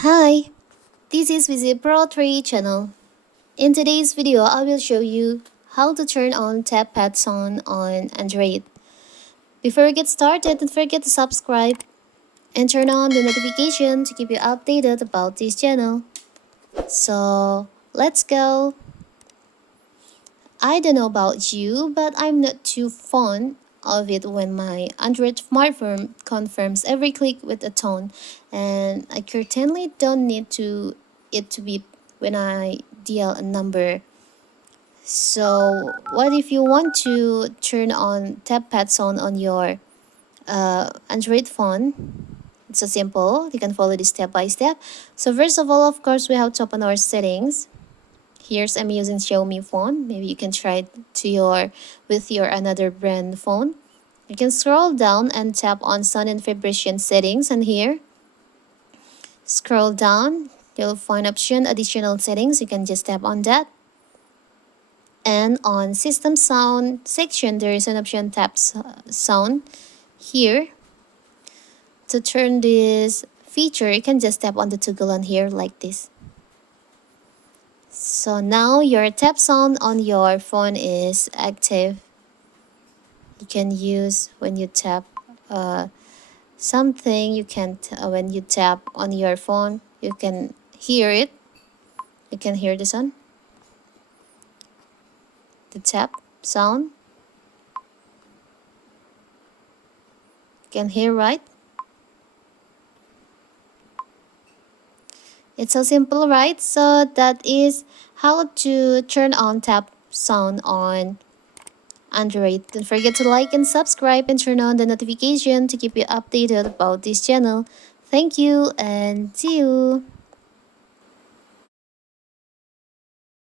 Hi, this is Visit Pro 3 channel. In today's video, I will show you how to turn on Tap Pad Sound on Android. Before we get started, don't forget to subscribe and turn on the notification to keep you updated about this channel. So, let's go. I don't know about you, but I'm not too fond of it when my Android smartphone confirms every click with a tone, and I certainly don't need it to beep when I dial a number. So, what if you want to turn on tap pad sound on your Android phone? It's so simple. You can follow this step by step. So first of all, of course, we have to open our settings. Here's I'm using Xiaomi phone. Maybe you can try it to your with your another brand phone. You can scroll down and tap on sound and vibration settings, and here scroll down. You'll find option additional settings. You can just tap on that. And on system sound section, there is an option tap sound. Here to turn this feature, you can just tap on the toggle on here like this. So now your tap sound on your phone is active. You can use when you tap something. You can when you tap on your phone, you can hear it. You can hear the sound, the tap sound. You can hear, right? It's so simple, right? So that is how to turn on tap sound on Android. Don't forget to like and subscribe and turn on the notification to keep you updated about this channel. Thank you and see you.